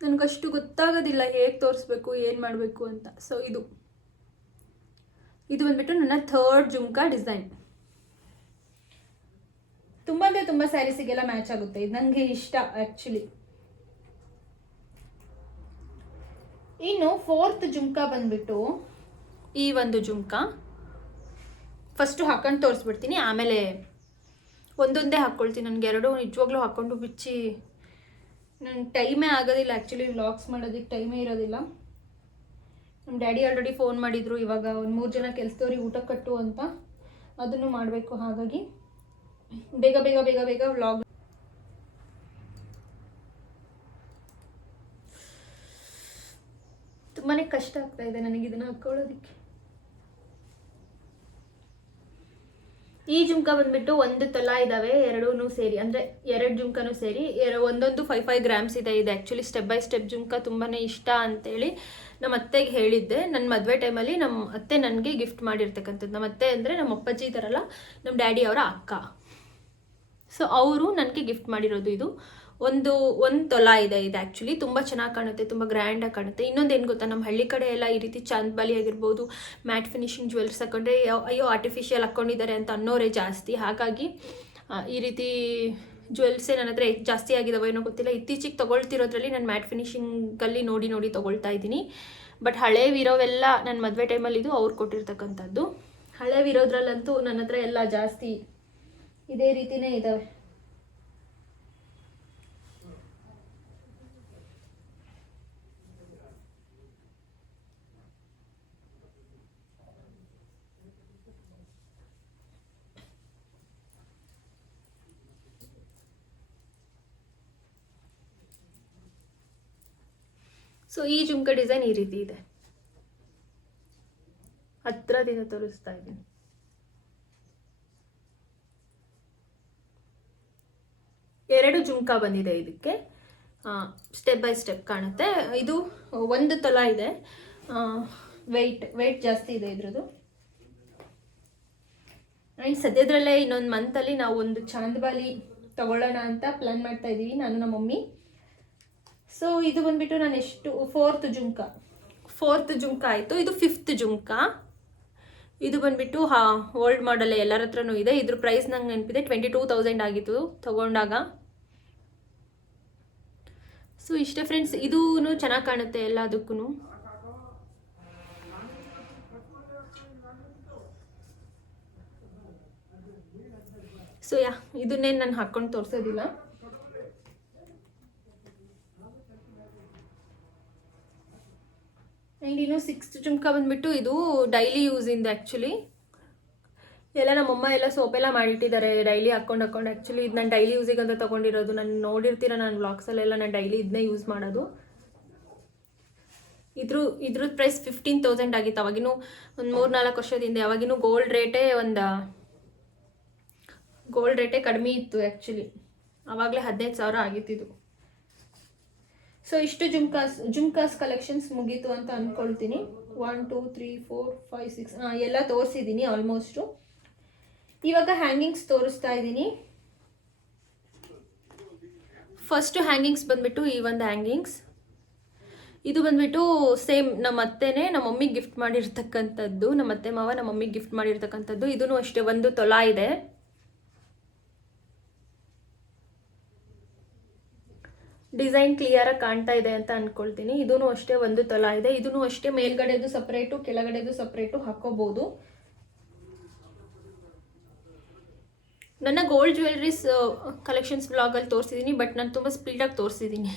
ನನಗಷ್ಟು ಗೊತ್ತಾಗೋದಿಲ್ಲ ಹೇಗೆ ತೋರಿಸ್ಬೇಕು, ಏನು ಮಾಡಬೇಕು ಅಂತ. ಸೊ ಇದು. ಇದು ಬಂದ್ಬಿಟ್ಟು ನನ್ನ ಥರ್ಡ್ ಜುಮ್ಕಾ ಡಿಸೈನ್. ತುಂಬ ಅಂದರೆ ತುಂಬ ಸ್ಯಾರೀಸಿಗೆಲ್ಲ ಮ್ಯಾಚ್ ಆಗುತ್ತೆ. ಇದು ನನಗೆ ಇಷ್ಟ ಆ್ಯಕ್ಚುಲಿ ಇನ್ನು ಫೋರ್ತ್ ಜುಮ್ಕಾ ಬಂದ್ಬಿಟ್ಟು ಈ ಒಂದು ಜುಮ್ಕಾ ಫಸ್ಟು ಹಾಕೊಂಡು ತೋರಿಸ್ಬಿಡ್ತೀನಿ. ಆಮೇಲೆ ಒಂದೊಂದೇ ಹಾಕ್ಕೊಳ್ತೀನಿ ನನಗೆ ಎರಡು ನಿಜವಾಗ್ಲೂ ಹಾಕ್ಕೊಂಡು ಬಿಚ್ಚಿ ನನ್ನ ಟೈಮೇ ಆಗೋದಿಲ್ಲ ಆ್ಯಕ್ಚುಲಿ ವ್ಲಾಗ್ಸ್ ಮಾಡೋದಕ್ಕೆ ಟೈಮೇ ಇರೋದಿಲ್ಲ. ನಮ್ಮ ಡ್ಯಾಡಿ ಆಲ್ರೆಡಿ ಫೋನ್ ಮಾಡಿದರು, ಇವಾಗ ಒಂದು ಮೂರು ಜನ ಕೆಲಸದವ್ರಿಗೆ ಊಟ ಕಟ್ಟು ಅಂತ. ಅದನ್ನು ಮಾಡಬೇಕು ಹಾಗಾಗಿ. ಬೇಗ ಬೇಗ ಬೇಗ ಬೇಗ ವ್ಲಾಗ್ ತುಂಬಾ ಕಷ್ಟ ಆಗ್ತಾ ಇದೆ ನನಗೆ ಇದನ್ನು ಹಾಕ್ಕೊಳ್ಳೋದಕ್ಕೆ ಈ ಜುಮ್ಕ ಬಂದ್ಬಿಟ್ಟು ಒಂದು ತೊಲ ಇದ್ದಾವೆ ಎರಡೂ ಸೇರಿ. ಅಂದರೆ ಎರಡು ಜುಮ್ಕಾನು ಸೇರಿ ಒಂದೊಂದು ಫೈವ್ ಫೈವ್ ಗ್ರಾಮ್ಸ್ ಇದೆ ಇದೆ. Actually step by step jhumka ತುಂಬಾ ಇಷ್ಟ ಅಂತೇಳಿ ನಮ್ಮ ಅತ್ತೆಗೆ ಹೇಳಿದ್ದೆ. ನನ್ನ ಮದುವೆ ಟೈಮಲ್ಲಿ ನಮ್ಮ ಅತ್ತೆ ನನಗೆ ಗಿಫ್ಟ್ ಮಾಡಿರ್ತಕ್ಕಂಥದ್ದು. ನಮ್ಮ ಅತ್ತೆ ಅಂದರೆ ನಮ್ಮ ಅಪ್ಪಾಜಿ ಥರಲ್ಲ ನಮ್ಮ ಡ್ಯಾಡಿ ಅವರ ಅಕ್ಕ. ಸೊ ಅವರು ನನಗೆ ಗಿಫ್ಟ್ ಮಾಡಿರೋದು ಇದು. ಒಂದು ಒಂದು ತೊಲ ಇದೆ, ಇದು ಆ್ಯಕ್ಚುಲಿ ತುಂಬ ಚೆನ್ನಾಗಿ ಕಾಣುತ್ತೆ, ತುಂಬ ಗ್ರ್ಯಾಂಡಾಗಿ ಕಾಣುತ್ತೆ. ಇನ್ನೊಂದು ಏನು ಗೊತ್ತಾ? ನಮ್ಮ ಹಳ್ಳಿ ಕಡೆ ಎಲ್ಲ ಈ ರೀತಿ ಚಾಂದ್ಬಾಲಿ ಆಗಿರ್ಬೋದು, ಮ್ಯಾಟ್ ಫಿನಿಶಿಂಗ್ ಜ್ಯುವೆಲ್ಸ್ ಹಾಕೊಂಡ್ರೆ, ಅಯ್ಯೋ ಆರ್ಟಿಫಿಷಿಯಲ್ ಹಾಕ್ಕೊಂಡಿದ್ದಾರೆ ಅಂತ ಅನ್ನೋರೇ ಜಾಸ್ತಿ. ಹಾಗಾಗಿ ಈ ರೀತಿ ಜ್ಯುವೆಲ್ಸೇ ನನ್ನ ಹತ್ರ ಜಾಸ್ತಿ ಆಗಿದಾವೆ ಏನೋ ಗೊತ್ತಿಲ್ಲ. ಇತ್ತೀಚೆಗೆ ತೊಗೊಳ್ತಿರೋದ್ರಲ್ಲಿ ನಾನು ಮ್ಯಾಟ್ ಫಿನಿಶಿಂಗಲ್ಲಿ ನೋಡಿ ನೋಡಿ ತೊಗೊಳ್ತಾ ಇದ್ದೀನಿ. ಬಟ್ ಹಳೇವಿರೋವೆಲ್ಲ ನನ್ನ ಮದುವೆ ಟೈಮಲ್ಲಿ ಇದು ಅವ್ರು ಕೊಟ್ಟಿರ್ತಕ್ಕಂಥದ್ದು. ಹಳೇವಿರೋದ್ರಲ್ಲಂತೂ ನನ್ನ ಹತ್ರ ಎಲ್ಲ ಜಾಸ್ತಿ ಇದೇ ರೀತಿನೇ ಇದ್ದಾವೆ ಸೊ ಈ ಜುಮ್ಕ ಡಿಸೈನ್ ಈ ರೀತಿ ಇದೆ. ಹತ್ರದಿಂದ ತೋರಿಸ್ತಾ ಇದ್ದೀನಿ. ಎರಡು ಜುಮ್ಕ ಬಂದಿದೆ ಇದಕ್ಕೆ. ಸ್ಟೆಪ್ ಬೈ ಸ್ಟೆಪ್ ಕಾಣುತ್ತೆ. ಇದು, ಒಂದು ತಲ ಇದೆ. ವೆಯ್ಟ್ ವೆಯ್ಟ್ ಜಾಸ್ತಿ ಇದೆ ಇದ್ರದ್ದು. ಆ್ಯಂಡ್ ಸದ್ಯದಲ್ಲೇ ಇನ್ನೊಂದು ಮಂತಲ್ಲಿ ನಾವು ಒಂದು ಚಾಂದ್ಬಾಲಿ ತಗೊಳ್ಳೋಣ ಅಂತ ಪ್ಲ್ಯಾನ್ ಮಾಡ್ತಾ ಇದ್ದೀವಿ ನಾನು ನಮ್ಮ ಮಮ್ಮಿ. ಸೊ ಇದು ಬಂದ್ಬಿಟ್ಟು ನಾನು ಎಷ್ಟು ಫೋರ್ತ್ ಜುಮ್ಕ. ಫೋರ್ತ್ ಜುಮ್ಕ ಆಯಿತು. ಇದು ಫಿಫ್ತ್ ಜುಮ್ಕ. ಇದು ಬಂದ್ಬಿಟ್ಟು, ಹಾ ಓಲ್ಡ್ ಮಾಡಲ್ ಎಲ್ಲರ ಹತ್ರನೂ ಇದೆ. ಇದ್ರ ಪ್ರೈಸ್ ನಂಗೆ ನೆನಪಿದೆ. ಟ್ವೆಂಟಿ ಟೂ ತೌಸಂಡ್ ಆಗಿತ್ತು ತಗೊಂಡಾಗ. ಸೊ ಇಷ್ಟೇ ಫ್ರೆಂಡ್ಸ್ ಇದೂ ಚೆನ್ನಾಗಿ ಕಾಣುತ್ತೆ ಎಲ್ಲದಕ್ಕೂ ಸೊ ಯಾ, ಇದನ್ನೇನು ನಾನು ಹಾಕ್ಕೊಂಡು ತೋರಿಸೋದಿಲ್ಲ. ಆ್ಯಂಡ್ ಇನ್ನು ಸಿಕ್ಸ್ತ್ ಜುಮ್ಕ ಬಂದುಬಿಟ್ಟು ಇದು ಡೈಲಿ ಯೂಸಿಂದ ಆ್ಯಕ್ಚುಲಿ ಎಲ್ಲ ನಮ್ಮಮ್ಮ ಎಲ್ಲ ಸೋಪೆಲ್ಲ ಮಾಡಿಟ್ಟಿದ್ದಾರೆ ಡೈಲಿ ಹಾಕ್ಕೊಂಡು ಹಾಕ್ಕೊಂಡು. ಆ್ಯಕ್ಚುಲಿ ಇದು ನಾನು ಡೈಲಿ ಯೂಸಿಗೆ ಅಂತ ತೊಗೊಂಡಿರೋದು. ನಾನು ನೋಡಿರ್ತೀರ ನಾನು ವ್ಲಾಗ್ಸಲ್ಲೆಲ್ಲ ನಾನು ಡೈಲಿ ಇದನ್ನೇ ಯೂಸ್ ಮಾಡೋದು. ಇದ್ರ ಇದ್ರದ್ದು ಪ್ರೈಸ್ ಫಿಫ್ಟೀನ್ ತೌಸಂಡ್ ಆಗಿತ್ತು. ಅವಾಗಿನೂ ಒಂದು ಮೂರು ನಾಲ್ಕು ವರ್ಷದಿಂದ. ಅವಾಗಿನೂ ಗೋಲ್ಡ್ ರೇಟೇ ಒಂದು ಗೋಲ್ಡ್ ರೇಟೇ ಕಡಿಮೆ ಇತ್ತು ಆ್ಯಕ್ಚುಲಿ ಆವಾಗಲೇ ಹದಿನೈದು ಸಾವಿರ ಆಗಿತ್ತಿದು ಸೊ ಇಷ್ಟು ಜುಮ್ಕಾಸ್ ಜುಮ್ಕಾಸ್ ಕಲೆಕ್ಷನ್ಸ್ ಮುಗೀತು ಅಂತ ಅಂದ್ಕೊಳ್ತೀನಿ one two three four five six ಎಲ್ಲ ತೋರಿಸಿದ್ದೀನಿ ಆಲ್ಮೋಸ್ಟು ಇವಾಗ ಹ್ಯಾಂಗಿಂಗ್ಸ್ ತೋರಿಸ್ತಾ ಇದ್ದೀನಿ ಫಸ್ಟ್ ಹ್ಯಾಂಗಿಂಗ್ಸ್ ಬಂದ್ಬಿಟ್ಟು ಈ ಒಂದು ಹ್ಯಾಂಗಿಂಗ್ಸ್ ಇದು ಬಂದ್ಬಿಟ್ಟು ಸೇಮ್ ನಮ್ಮ ಅತ್ತೆನೇ, ನಮ್ಮ ಮಮ್ಮಿಗೆ ಗಿಫ್ಟ್ ಮಾಡಿರ್ತಕ್ಕಂಥದ್ದು, ನಮ್ಮ ಅತ್ತೆ ಮಾವ ನಮ್ಮ ಮಮ್ಮಿಗೆ ಗಿಫ್ಟ್ ಮಾಡಿರ್ತಕ್ಕಂಥದ್ದು. ಇದೂ ಅಷ್ಟೇ, ಒಂದು ತೊಲ ಇದೆ. ಡಿಸೈನ್ ಕ್ಲಿಯರಾಗಿ ಕಾಣ್ತಾ ಇದೆ ಅಂತ ಅನ್ಕೊಳ್ತೀನಿ. ಇದೂ ಅಷ್ಟೇ ಒಂದು ತಲ ಇದೆ. ಇದೂ ಅಷ್ಟೇ ಮೇಲ್ಗಡೆದು ಸಪ್ರೇಟು ಕೆಳಗಡೆದು ಸಪ್ರೇಟು ಹಾಕೋಬಹುದು ನನ್ನ ಗೋಲ್ಡ್ ಜ್ಯುವೆಲ್ರೀಸ್ ಕಲೆಕ್ಷನ್ಸ್ ಬ್ಲಾಗಲ್ಲಿ ತೋರಿಸಿದ್ದೀನಿ ಬಟ್ ನಾನು ತುಂಬ ಸ್ಪೀಡಾಗಿ ತೋರಿಸಿದ್ದೀನಿ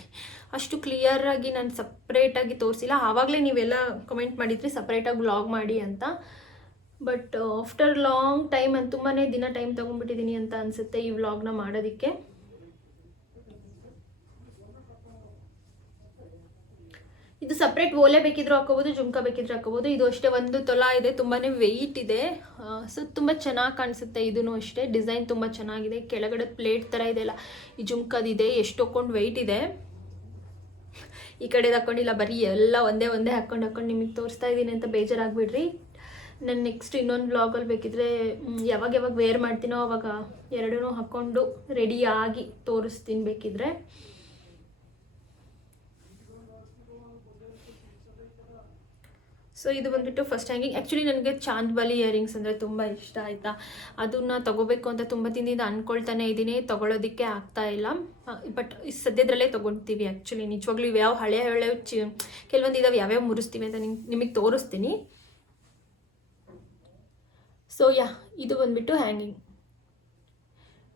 ಅಷ್ಟು ಕ್ಲಿಯರಾಗಿ ನಾನು ಸಪ್ರೇಟಾಗಿ ತೋರಿಸಿಲ್ಲ. ಆವಾಗಲೇ ನೀವೆಲ್ಲ ಕಮೆಂಟ್ ಮಾಡಿದ್ರಿ ಸಪ್ರೇಟಾಗಿ ಬ್ಲಾಗ್ ಮಾಡಿ ಅಂತ. ಬಟ್ ಆಫ್ಟರ್ ಲಾಂಗ್ ಟೈಮ್ ನಾನು ತುಂಬಾ ದಿನ ಟೈಮ್ ತೊಗೊಂಡ್ಬಿಟ್ಟಿದ್ದೀನಿ ಅಂತ ಅನಿಸುತ್ತೆ ಈ ವ್ಲಾಗ್ನ ಮಾಡೋದಕ್ಕೆ. ಇದು ಸಪ್ರೇಟ್ ಓಲೆ ಬೇಕಿದ್ರು ಹಾಕೋಬೋದು ಜುಮ್ಕ ಬೇಕಿದ್ರು ಹಾಕೋಬೋದು ಇದು ಅಷ್ಟೇ, ಒಂದು ತೊಲ ಇದೆ ತುಂಬಾ ವೆಯ್ಟ್ ಇದೆ. ಸೊ ತುಂಬ ಚೆನ್ನಾಗಿ ಕಾಣಿಸುತ್ತೆ ಇದೂ ಅಷ್ಟೇ. ಡಿಸೈನ್ ತುಂಬ ಚೆನ್ನಾಗಿದೆ. ಕೆಳಗಡೆ ಪ್ಲೇಟ್ ಥರ ಇದೆಲ್ಲ ಈ ಜುಮ್ಕದಿದೆ ಎಷ್ಟು ಹಾಕೊಂಡು ವೆಯ್ಟ್ ಇದೆ. ಈ ಕಡೆ ಹಾಕೊಂಡಿಲ್ಲ ಬರೀ ಎಲ್ಲ ಒಂದೇ ಒಂದೇ ಹಾಕೊಂಡು ಹಾಕೊಂಡು ನಿಮಗೆ ತೋರಿಸ್ತಾ ಇದ್ದೀನಿ ಅಂತ ಬೇಜಾರಾಗ್ಬಿಡ್ರಿ. ನಾನು ನೆಕ್ಸ್ಟ್ ಇನ್ನೊಂದು ಬ್ಲಾಗಲ್ಲಿ ಬೇಕಿದ್ರೆ ಯಾವಾಗ ಯಾವಾಗ ವೇರ್ ಮಾಡ್ತೀನೋ ಅವಾಗ ಎರಡೂ ಹಾಕ್ಕೊಂಡು ರೆಡಿಯಾಗಿ ತೋರಿಸ್ತೀನಿ ಬೇಕಿದ್ರೆ. ಸೊ ಇದು ಬಂದ್ಬಿಟ್ಟು ಫಸ್ಟ್ ಹ್ಯಾಂಗಿಂಗ್ ಆ್ಯಕ್ಚುಲಿ ನನಗೆ ಚಾಂದ್ಬಲಿ ಇಯರಿಂಗ್ಸ್ ಅಂದರೆ ತುಂಬ ಇಷ್ಟ, ಆಯಿತಾ? ಅದನ್ನು ತಗೋಬೇಕು ಅಂತ ತುಂಬ ದಿನದಿಂದ ಅಂದ್ಕೊಳ್ತಾನೆ ಇದ್ದೀನಿ. ತೊಗೊಳೋದಕ್ಕೆ ಆಗ್ತಾ ಇಲ್ಲ. ಬಟ್ ಸದ್ಯದಲ್ಲೇ ತೊಗೊಳ್ತೀವಿ ಆ್ಯಕ್ಚುಲಿ ನಿಜವಾಗ್ಲೂ ಇವ್ಯಾವ ಹಳೆ ಹಳೆ ಚಿ, ಕೆಲವೊಂದು ಇದಾವೆ ಯಾವ್ಯಾವ ಮುರಿಸ್ತೀವಿ ಅಂತ ನಿಮ್ಗೆ ನಿಮಗೆ ತೋರಿಸ್ತೀನಿ. ಸೊ ಯಾ, ಇದು ಬಂದ್ಬಿಟ್ಟು ಹ್ಯಾಂಗಿಂಗ್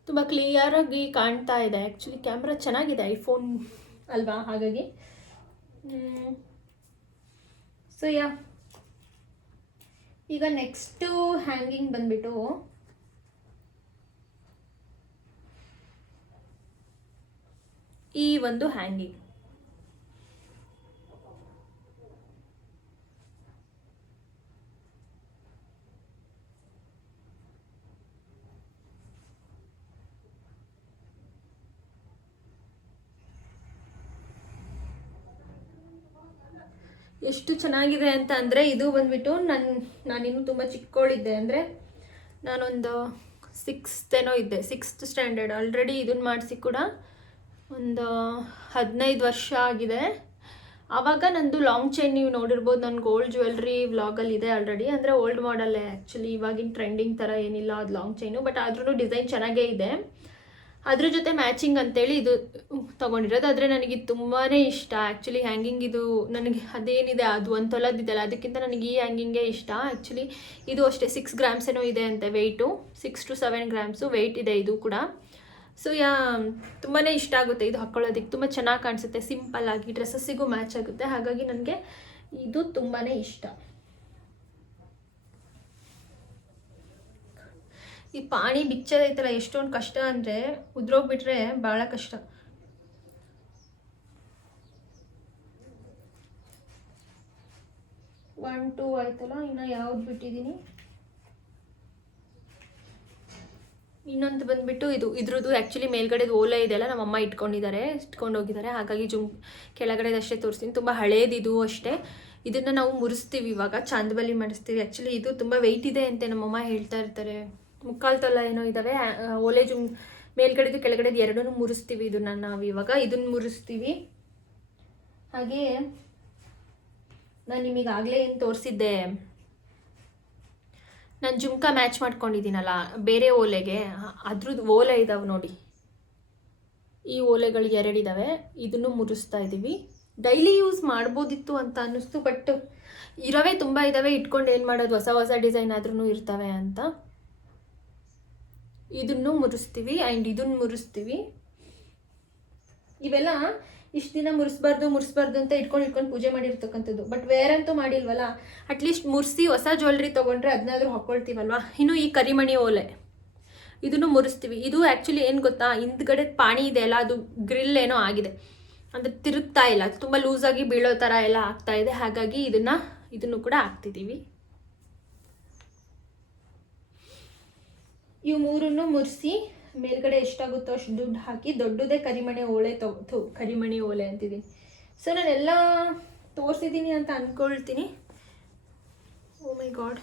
ತುಂಬ ಕ್ಲಿಯರಾಗಿ ಕಾಣ್ತಾ ಇದೆ. ಆ್ಯಕ್ಚುಲಿ ಕ್ಯಾಮ್ರಾ ಚೆನ್ನಾಗಿದೆ ಐಫೋನ್ ಅಲ್ವಾ? ಹಾಗಾಗಿ. ಸೊ ಯಾ ಈಗ ನೆಕ್ಸ್ಟು ಹ್ಯಾಂಗಿಂಗ್ ಬಂದ್ಬಿಟ್ಟು ಈ ಒಂದು ಹ್ಯಾಂಗಿಂಗ್ ಎಷ್ಟು ಚೆನ್ನಾಗಿದೆ ಅಂತ ಅಂದರೆ ಇದು ಬಂದ್ಬಿಟ್ಟು ನನ್ನ ನಾನಿನ್ನು ತುಂಬ ಚಿಕ್ಕವಳಿದ್ದೆ ಅಂದರೆ ನಾನೊಂದು ಸಿಕ್ಸ್ತೇನೋ ಇದ್ದೆ ಸಿಕ್ಸ್ತ್ ಸ್ಟ್ಯಾಂಡರ್ಡ್ ಆಲ್ರೆಡಿ ಇದನ್ನು ಮಾಡಿಸಿ ಕೂಡ ಒಂದು ಹದಿನೈದು ವರ್ಷ ಆಗಿದೆ. ಆವಾಗ ನಂದು ಲಾಂಗ್ ಚೈನ್ ನೀವು ನೋಡಿರ್ಬೋದು ನನ್ನ ಗೋಲ್ಡ್ ಜ್ಯುವೆಲ್ರಿ ವ್ಲಾಗಲ್ಲಿ ಇದೆ ಆಲ್ರೆಡಿ ಅಂದರೆ ಓಲ್ಡ್ ಮಾಡಲ್ಲೇ ಆ್ಯಕ್ಚುಲಿ ಇವಾಗಿನ ಟ್ರೆಂಡಿಂಗ್ ಥರ ಏನಿಲ್ಲ, ಅದು ಲಾಂಗ್ ಚೈನು ಬಟ್ ಆದ್ರೂ ಡಿಸೈನ್ ಚೆನ್ನಾಗೇ ಇದೆ. ಅದ್ರ ಜೊತೆ ಮ್ಯಾಚಿಂಗ್ ಅಂತೇಳಿ ಇದು ತೊಗೊಂಡಿರೋದು. ಆದರೆ ನನಗೆ ತುಂಬಾ ಇಷ್ಟ. ಆ್ಯಕ್ಚುಲಿ ಹ್ಯಾಂಗಿಂಗ್ ಇದು ನನಗೆ ಅದೇನಿದೆ, ಅದು ಒಂದು ತೊಲದಿದ್ದಲ್ಲ ಅದಕ್ಕಿಂತ ನನಗೆ ಈ ಹ್ಯಾಂಗಿಂಗೇ ಇಷ್ಟ. ಆ್ಯಕ್ಚುಲಿ ಇದು ಅಷ್ಟೇ ಸಿಕ್ಸ್ ಗ್ರಾಮ್ಸ್ ಏನೋ ಇದೆ ಅಂತೆ weight six to seven grams weight ಇದೆ ಇದು ಕೂಡ. ಸೊ ಯಾ ತುಂಬಾ ಇಷ್ಟ ಆಗುತ್ತೆ ಇದು ಹಾಕ್ಕೊಳ್ಳೋದಕ್ಕೆ ತುಂಬ ಚೆನ್ನಾಗಿ ಕಾಣಿಸುತ್ತೆ. ಸಿಂಪಲ್ ಆಗಿ ಡ್ರೆಸ್ಸಸ್ಸಿಗೂ ಮ್ಯಾಚ್ ಆಗುತ್ತೆ. ಹಾಗಾಗಿ ನನಗೆ ಇದು ತುಂಬಾ ಇಷ್ಟ. ಈ ಪಾಣಿ ಬಿಚ್ಚೋದೈತಲ್ಲ ಎಷ್ಟೊಂದು ಕಷ್ಟ ಅಂದರೆ ಉದ್ರೋಗ್ಬಿಟ್ರೆ ಭಾಳ ಕಷ್ಟ. ಒನ್ ಟೂ ಆಯ್ತಲ್ಲ, ಇನ್ನು ಯಾವ್ದು ಬಿಟ್ಟಿದ್ದೀನಿ ಇನ್ನೊಂದು ಬಂದ್ಬಿಟ್ಟು ಇದು, ಇದ್ರದ್ದು ಆ್ಯಕ್ಚುಲಿ ಮೇಲ್ಗಡೆ ಓಲೆ ಇದೆಲ್ಲ ನಮ್ಮ ಅಮ್ಮ ಇಟ್ಕೊಂಡಿದ್ದಾರೆ, ಇಟ್ಕೊಂಡು ಹೋಗಿದ್ದಾರೆ. ಹಾಗಾಗಿ ಜುಮ್ ಕೆಳಗಡೆದಷ್ಟೇ ತೋರಿಸ್ತೀನಿ. ತುಂಬ ಹಳೇದಿದು ಅಷ್ಟೇ. ಇದನ್ನು ನಾವು ಮುರಿಸ್ತೀವಿ ಇವಾಗ ಚಾಂದಬಲಿ ಮಾಡಿಸ್ತೀವಿ. ಆ್ಯಕ್ಚುಲಿ ಇದು ತುಂಬ ವೆಯ್ಟ್ ಇದೆ ಅಂತೆ ನಮ್ಮಮ್ಮ ಹೇಳ್ತಾ ಇರ್ತಾರೆ. ಮುಕ್ಕಾಲು ತೊಲ ಏನೋ ಇದ್ದಾವೆ ಓಲೆ ಜುಮ್ ಮೇಲ್ಗಡೆದು ಕೆಳಗಡೆದು ಎರಡೂ ಮುರಿಸ್ತೀವಿ ಇದನ್ನ ನಾವು ಇವಾಗ. ಇದನ್ನು ಮುರಿಸ್ತೀವಿ. ಹಾಗೆ ನಾನು ನಿಮಗೆ ಆಗಲೇ ಏನು ತೋರಿಸಿದ್ದೆ. ನಾನು ಜುಮ್ಕ ಮ್ಯಾಚ್ ಮಾಡ್ಕೊಂಡಿದ್ದೀನಲ್ಲ, ಬೇರೆ ಓಲೆಗೆ. ಅದ್ರದ್ದು ಓಲೆ ಇದಾವೆ ನೋಡಿ. ಈ ಓಲೆಗಳು ಎರಡಿದ್ದಾವೆ ಇದನ್ನು ಮುರಿಸ್ತಾ ಇದ್ದೀವಿ ಡೈಲಿ ಯೂಸ್ ಮಾಡ್ಬೋದಿತ್ತು ಅಂತ ಅನ್ನಿಸ್ತು, ಬಟ್ ಇರೋವೇ ತುಂಬ ಇದ್ದಾವೆ ಇಟ್ಕೊಂಡು ಏನು ಮಾಡೋದು? ಹೊಸ ಹೊಸ ಡಿಸೈನ್ ಆದ್ರೂ ಇರ್ತವೆ ಅಂತ. ಇದನ್ನು ಮುರಿಸ್ತೀವಿ ಆ್ಯಂಡ್ ಇದನ್ನು ಮುರಿಸ್ತೀವಿ. ಇವೆಲ್ಲ ಇಷ್ಟು ದಿನ ಮುರಿಸ್ಬಾರ್ದು ಮುರಿಸ್ಬಾರ್ದು ಅಂತ ಇಟ್ಕೊಂಡು ಇಟ್ಕೊಂಡು ಪೂಜೆ ಮಾಡಿರ್ತಕ್ಕಂಥದ್ದು. ಬಟ್ ವೇರಂತೂ ಮಾಡಿಲ್ವಲ್ಲ ಅಟ್ಲೀಸ್ಟ್ ಮುರಿಸಿ ಹೊಸ ಜ್ಯುವೆಲ್ರಿ ತೊಗೊಂಡ್ರೆ ಅದನ್ನಾದ್ರೂ ಹಾಕ್ಕೊಳ್ತೀವಲ್ವಾ ಇನ್ನು ಈ ಕರಿಮಣಿ ಓಲೆ, ಇದನ್ನು ಮುರಿಸ್ತೀವಿ. ಇದು ಆ್ಯಕ್ಚುಲಿ ಏನು ಗೊತ್ತಾ? ಹಿಂದ್ಗಡೆ ಪಾಣಿ ಇದೆ ಅಲ್ಲ, ಅದು ಗ್ರಿಲ್ ಏನೋ ಆಗಿದೆ. ಅಂದರೆ ತಿರುಗ್ತಾ ಇಲ್ಲ ತುಂಬ ಲೂಸಾಗಿ ಬೀಳೋ ಥರ ಎಲ್ಲ ಆಗ್ತಾ ಇದೆ. ಹಾಗಾಗಿ ಇದನ್ನು ಇದನ್ನು ಕೂಡ ಹಾಕ್ತಿದ್ದೀವಿ. ಇವು ಮೂರನ್ನು ಮುರಿಸಿ ಮೇಲ್ಗಡೆ ಎಷ್ಟಾಗುತ್ತೋ ಅಷ್ಟು ದುಡ್ಡು ಹಾಕಿ ದೊಡ್ಡದೇ ಕರಿಮಣಿ ಓಲೆ ತಗೋ ಕರಿಮಣಿ ಓಲೆ ಅಂತಿದ್ದೀನಿ ಸೊ ನಾನೆಲ್ಲ ತೋರಿಸಿದ್ದೀನಿ ಅಂತ ಅಂದ್ಕೊಳ್ತೀನಿ ಓ ಮೈ ಗಾಡ್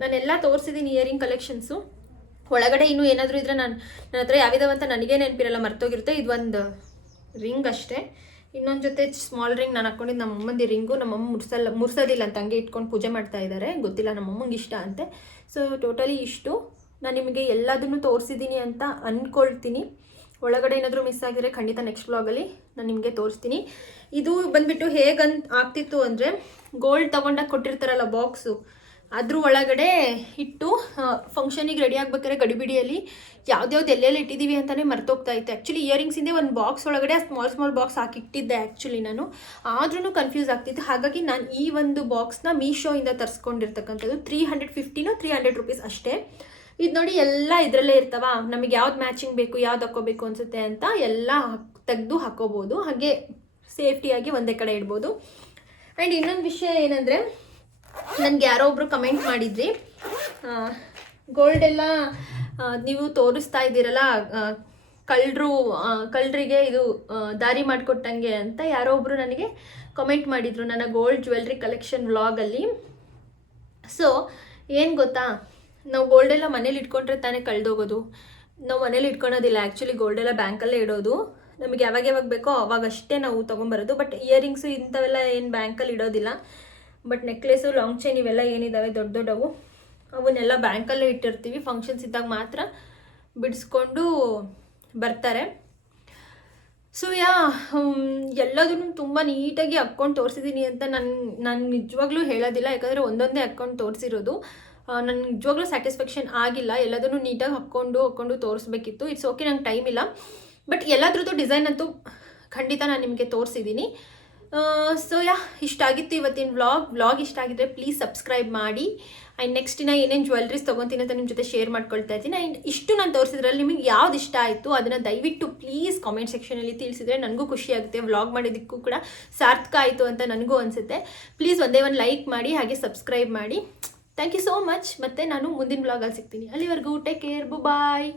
ನಾನೆಲ್ಲ ತೋರಿಸಿದ್ದೀನಿ ಇಯರಿಂಗ್ ಕಲೆಕ್ಷನ್ಸು ಒಳಗಡೆ ಇನ್ನೂ ಏನಾದರೂ ಇದ್ರೆ ನಾನು ನನ್ನ ಹತ್ರ ಯಾವಿದಾವಂತ ನನಗೇ ನೆನಪಿರಲ್ಲ, ಮರ್ತೋಗಿರುತ್ತೆ. ಇದು ಒಂದು ರಿಂಗ್ ಅಷ್ಟೇ. ಇನ್ನೊಂದು ಜೊತೆ ಸ್ಮಾಲ್ ರಿಂಗ್ ನಾನು ಹಾಕ್ಕೊಂಡಿದ್ದು ನಮ್ಮ ಅಮ್ಮಂದಿ ರಿಂಗು ನಮ್ಮಮ್ಮ ಮುರ್ಸಲ್ಲ ಮುರ್ಸೋದಿಲ್ಲ ಅಂತ ಹಂಗೆ ಇಟ್ಕೊಂಡು ಪೂಜೆ ಮಾಡ್ತಾ ಇದ್ದಾರೆ ಗೊತ್ತಿಲ್ಲ ನಮ್ಮ ಅಮ್ಮಂಗೆ ಇಷ್ಟ ಅಂತೆ. ಸೊ ಟೋಟಲಿ ಇಷ್ಟು. ನಾನು ನಿಮಗೆ ಎಲ್ಲದನ್ನು ತೋರಿಸಿದ್ದೀನಿ ಅಂತ ಅಂದ್ಕೊಳ್ತೀನಿ ಒಳಗಡೆ ಏನಾದರೂ ಮಿಸ್ ಆಗಿದ್ರೆ ಖಂಡಿತ ನೆಕ್ಸ್ಟ್ ಬ್ಲಾಗಲ್ಲಿ ನಾನು ನಿಮಗೆ ತೋರಿಸ್ತೀನಿ. ಇದು ಬಂದ್ಬಿಟ್ಟು ಹೇಗಂತ ಆಗ್ತಿತ್ತು ಅಂದರೆ ಗೋಲ್ಡ್ ತೊಗೊಂಡಾಗ ಕೊಟ್ಟಿರ್ತಾರಲ್ಲ ಬಾಕ್ಸು ಅದ್ರ ಒಳಗಡೆ ಇಟ್ಟು ಫಂಕ್ಷನಿಗೆ ರೆಡಿ ಆಗ್ಬೇಕಾದ್ರೆ ಗಡಿಬಿಡಿಯಲ್ಲಿ ಯಾವ್ದ್ಯಾವ್ದು ಎಲ್ಲೆಲ್ಲಿ ಇಟ್ಟಿದ್ದೀವಿ ಅಂತಲೇ ಮರ್ತೋಗ್ತಾ ಇತ್ತು. ಆ್ಯಕ್ಚುಲಿ ಇಯರಿಂಗ್ಸಿಂದೇ ಒಂದು ಬಾಕ್ಸ್ ಒಳಗಡೆ ಸ್ಮಾಲ್ ಸ್ಮಾಲ್ ಬಾಕ್ಸ್ ಹಾಕಿಟ್ಟಿದ್ದೆ ಆ್ಯಕ್ಚುಲಿ ನಾನು. ಆದ್ರೂ ಕನ್ಫ್ಯೂಸ್ ಆಗ್ತಿತ್ತು. ಹಾಗಾಗಿ ನಾನು ಈ ಒಂದು ಬಾಕ್ಸ್ನ ಮೀಶೋಯಿಂದ ತರಿಸ್ಕೊಂಡಿರ್ತಕ್ಕಂಥದ್ದು ತ್ರೀ ಹಂಡ್ರೆಡ್ ಫಿಫ್ಟಿನೋ ತ್ರೀ ಹಂಡ್ರೆಡ್ ರುಪೀಸ್ ಅಷ್ಟೇ. ಇದು ನೋಡಿ ಎಲ್ಲ ಇದರಲ್ಲೇ ಇರ್ತಾವ? ನಮಗೆ ಯಾವ್ದು ಮ್ಯಾಚಿಂಗ್ ಬೇಕು, ಯಾವ್ದು ಹಾಕೋಬೇಕು ಅನ್ಸುತ್ತೆ ಅಂತ ಎಲ್ಲ ತೆಗೆದು ಹಾಕೋಬೋದು ಹಾಗೆ ಸೇಫ್ಟಿಯಾಗಿ ಒಂದೇ ಕಡೆ ಇಡ್ಬೋದು. ಆ್ಯಂಡ್ ಇನ್ನೊಂದು ವಿಷಯ ಏನಂದರೆ ನನಗೆ ಯಾರೋ ಒಬ್ರು ಕಮೆಂಟ್ ಮಾಡಿದ್ರಿ. ಗೋಲ್ಡ್ ಎಲ್ಲ ನೀವು ತೋರಿಸ್ತಾ ಇದ್ದೀರಲ್ಲ ಕಳ್ಳರು ಕಳ್ಳರಿಗೆ ಇದು ದಾರಿ ಮಾಡಿಕೊಟ್ಟಂಗೆ ಅಂತ ಯಾರೋ ಒಬ್ರು ನನಗೆ ಕಮೆಂಟ್ ಮಾಡಿದ್ರು ನನ್ನ ಗೋಲ್ಡ್ ಜ್ಯುವೆಲ್ರಿ ಕಲೆಕ್ಷನ್ ವ್ಲಾಗಲ್ಲಿ ಸೊ ಏನು ಗೊತ್ತಾ? ನಾವು ಗೋಲ್ಡೆಲ್ಲ ಮನೇಲಿ ಇಟ್ಕೊಂಡ್ರೆ ತಾನೇ ಕಳೆದೋಗೋದು. ನಾವು ಮನೇಲಿ ಇಟ್ಕೊಳೋದಿಲ್ಲ. ಆ್ಯಕ್ಚುಲಿ ಗೋಲ್ಡೆಲ್ಲ ಬ್ಯಾಂಕಲ್ಲೇ ಇಡೋದು. ನಮಗೆ ಯಾವಾಗ ಯಾವಾಗ ಬೇಕೋ ಅವಾಗಷ್ಟೇ ನಾವು ತೊಗೊಂಬರೋದು. ಬಟ್ ಇಯರಿಂಗ್ಸು ಇಂಥವೆಲ್ಲ ಏನು ಬ್ಯಾಂಕಲ್ಲಿ ಇಡೋದಿಲ್ಲ. ಬಟ್ ನೆಕ್ಲೆಸು ಲಾಂಗ್ ಚೈನ್ ಇವೆಲ್ಲ ಏನಿದ್ದಾವೆ ದೊಡ್ಡ ದೊಡ್ಡವು. ಅವನ್ನೆಲ್ಲ ಬ್ಯಾಂಕಲ್ಲೇ ಇಟ್ಟಿರ್ತೀವಿ. ಫಂಕ್ಷನ್ಸ್ ಇದ್ದಾಗ ಮಾತ್ರ ಬಿಡಿಸ್ಕೊಂಡು ಬರ್ತಾರೆ. ಸೊ ಯಾ ಎಲ್ಲದನ್ನು ತುಂಬ ನೀಟಾಗಿ ಅಕೌಂಟ್ ತೋರಿಸಿದ್ದೀನಿ ಅಂತ ನಾನು ನಾನು ನಿಜವಾಗ್ಲೂ ಹೇಳೋದಿಲ್ಲ. ಯಾಕಂದರೆ ಒಂದೊಂದೇ ಅಕೌಂಟ್ ತೋರಿಸಿರೋದು. ನನ್ನ ನಿಜವಾಗ್ಲೂ ಸ್ಯಾಟಿಸ್ಫ್ಯಾಕ್ಷನ್ ಆಗಿಲ್ಲ. ಎಲ್ಲದನ್ನು ನೀಟಾಗಿ ಹಾಕ್ಕೊಂಡು ಹಾಕ್ಕೊಂಡು ತೋರಿಸ್ಬೇಕಿತ್ತು. ಇಟ್ಸ್ ಓಕೆ ನಂಗೆ ಟೈಮ್ ಇಲ್ಲ. ಬಟ್ ಎಲ್ಲದ್ರದ್ದು ಡಿಸೈನ್ ಅಂತೂ ಖಂಡಿತ ನಾನು ನಿಮಗೆ ತೋರಿಸಿದ್ದೀನಿ ಸೊ ಯಾ ಇಷ್ಟ ಆಗಿತ್ತು ಇವತ್ತಿನ ವ್ಲಾಗ್ ವ್ಲಾಗ್ ಇಷ್ಟ ಆಗಿದ್ರೆ ಪ್ಲೀಸ್ ಸಬ್ಸ್ಕ್ರೈಬ್ ಮಾಡಿ. ಆ್ಯಂಡ್ ನೆಕ್ಸ್ಟ್ ದಿನ ಏನೇನು ಜ್ಯುವೆಲ್ರೀಸ್ ತೊಗೊತೀನಿ ಅಂತ ನಿಮ್ಮ ಜೊತೆ ಶೇರ್ ಮಾಡ್ಕೊಳ್ತಾ ಇದ್ದೀನಿ. ಆ್ಯಂಡ್ ಇಷ್ಟು ನಾನು ತೋರಿಸಿದ್ರಲ್ಲಿ ನಿಮಗೆ ಯಾವ್ದು ಇಷ್ಟ ಆಯಿತು ಅದನ್ನು ದಯವಿಟ್ಟು ಪ್ಲೀಸ್ ಕಾಮೆಂಟ್ ಸೆಕ್ಷನಲ್ಲಿ ತಿಳಿಸಿದ್ರೆ ನನಗೂ ಖುಷಿ ಆಗುತ್ತೆ. ವ್ಲಾಗ್ ಮಾಡಿದ್ದಕ್ಕೂ ಕೂಡ ಸಾರ್ಥಕ ಆಯಿತು ಅಂತ ನನಗೂ ಅನಿಸುತ್ತೆ. ಪ್ಲೀಸ್ ಒಂದೇ ಒಂದು ಲೈಕ್ ಮಾಡಿ, ಹಾಗೆ ಸಬ್ಸ್ಕ್ರೈಬ್ ಮಾಡಿ. ಥ್ಯಾಂಕ್ ಯು ಸೋ ಮಚ್ ಮತ್ತು ನಾನು ಮುಂದಿನ ವ್ಲಾಗಲ್ಲಿ ಸಿಗ್ತೀನಿ. ಅಲ್ಲಿವರೆಗೂ ಟೇಕ್ ಕೇರ್ ಬಾಯ್